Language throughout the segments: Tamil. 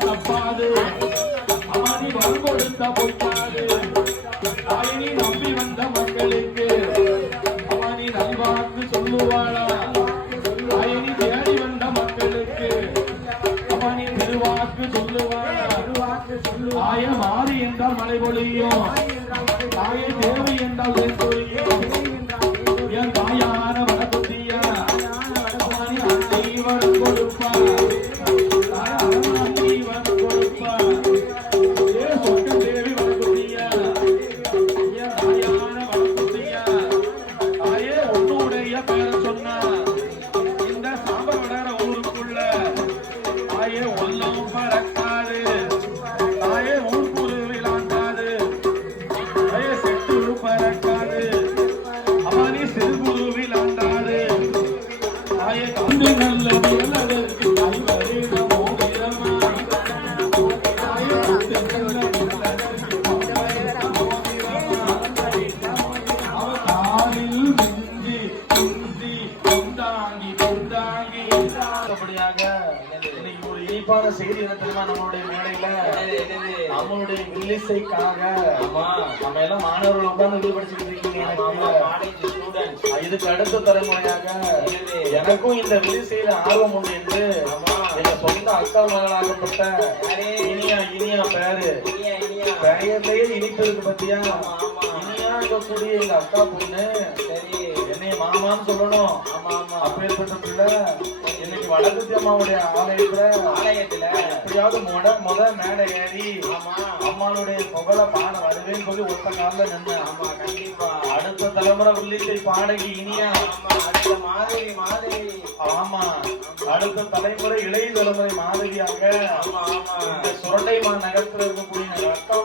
தப்பாது அம்மா நீ வரம் கொடுத்த பொய்ப்பாது ஆயம் ஆறு என்றால் மழை பொழியும். ஆயம் தேவை என்றால் முக்கியமான செய்தி என்ன தெரியுமா நம்மளுடைய மேடையில? நம்மளுடைய வில்லிசைக்காக ஆமா. நம்ம எல்லாம் மாணவர்கள் உட்கார்ந்து இது படிச்சுக்கிட்டு இருக்கீங்க. இதுக்கு அடுத்த தலைமுறையாக? எனக்கும் இந்த வில்லிசையில ஆர்வம் உண்டு என்று. எங்க சொந்த அக்கா மகளாகப்பட்ட? இனியா இனியா பேரு. பெயர்லயே இனிப்பு இருக்கு பாத்தியா. இனியா இருக்கக்கூடிய எங்க அக்கா பொண்ணு சரி. என்னை மாமான்னு சொல்லணும். அப்பேற்பட்ட பிள்ளை வடக்குத்தி அம்மாவுடைய ஆலயத்துல ஆலயத்துல. எப்படியாவது முத முத மேடை ஏறி ஆமா. அம்மாளுடைய புகழ பாட வருவேன்னு சொல்லி ஒத்த காலில் நின்னேன் ஆமா, கண்டிப்பா. அடுத்த தலைமுறை உள்ளிசை பாடகி இனியா ஆமா, அடுத்த மாதவி, மாதவி. ஆமா அடுத்த தலைமுறை இளைய தலைமுறை மாதவியாக ஆமா, ஆமா. இந்த சுரண்டைமா நகரத்துல இருக்கக்கூடிய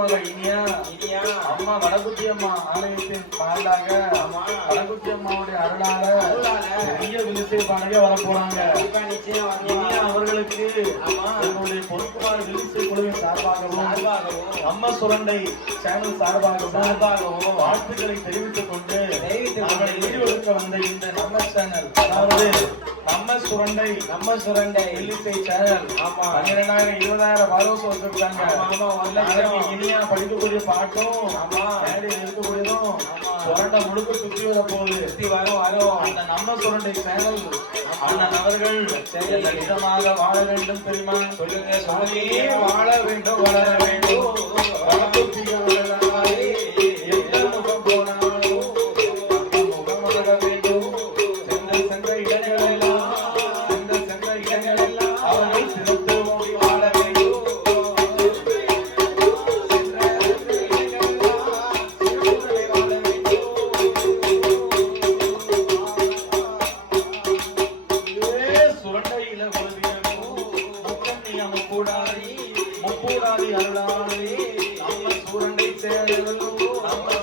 மகள் இனியா இனியா. அம்மா வடகுத்தி அம்மா ஆலயத்தின் பாடலாக ஆமா. வடகுத்தி அம்மாவுடைய அருளால. பெரிய விலிசை பாடகே வர போறாங்க கண்டிப்பா நிச்சயம் வருவா. இனியா அவர்களுக்கு ஆமா. எங்களுடைய பொறுப்புமாறு குழுவின் சார்பாகவும். அம்மா சுரண்டை சேனல் சார்பாகவும் சார்பாகவும். வாழ்த்துக்களை தெரிவித்துக் கொண்டு கொண்டு. ஈடுபடுத்த வந்த இந்த நம்ம சேனல் அதாவது நம்ம சுரண்டை நம்ம சுரண்டை. வில்லிசை சேனல் ஆமா. பன்னிரெண்டாயிரம் இருபதாயிரம் பாலோஸ் வந்திருக்காங்க ஆமா, ஒரு லட்சம். இனியா படிக்கக்கூடிய பாட்டும் ஆமா. மேடையில் இருக்கக்கூடியதும். சுரண்டை முழுக்க சுற்றி வர போகுது சுத்தி வரும், வரும். அந்த நம்ம சுரண்டை சேனல் அண்ணன் அவர்கள் விதமாக வாழ வேண்டும் தெரியுமா சொல்லுங்க, சொல்லியே சொல்லுங்க. வாழ வேண்டும் வளர வேண்டும் வளர்த்துச்சிய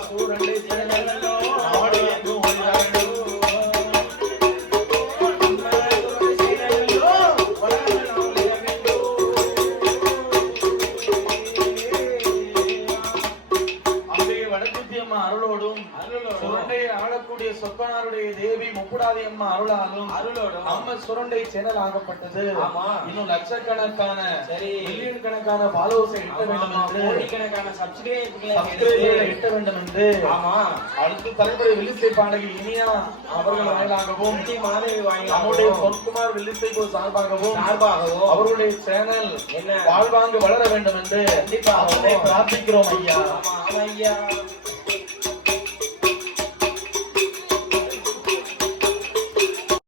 చూడండి చూడండి முப்புடாதி அம்மா அருளாலும் அருளோடும். நம்ம சுரண்டை சேனல் ஆகப்பட்டது ஆமா. இன்னும் லட்சக்கணக்கான சரி. மில்லியன் கணக்கான ஃபாலோவர்ஸை எட்ட வேண்டும் என்று கோடிக்கணக்கான சப்ஸ்கிரைபர்களை. எட்ட வேண்டும் என்று ஆமா. அடுத்த தலைமுறை வில்லிசை பாடகி இனியா அவர்கள் வாயிலாகவும் மாதவி வாயிலாகவும். நம்முடைய பொன்குமார் வில்லிசை குழு சார்பாகவும் சார்பாகவும். அவருடைய சேனல் என்ன? வாழ்வாங்கு வளர வேண்டும் என்று கண்டிப்பாக. பிரார்த்திக்கிறோம் ஐயா ஐயா.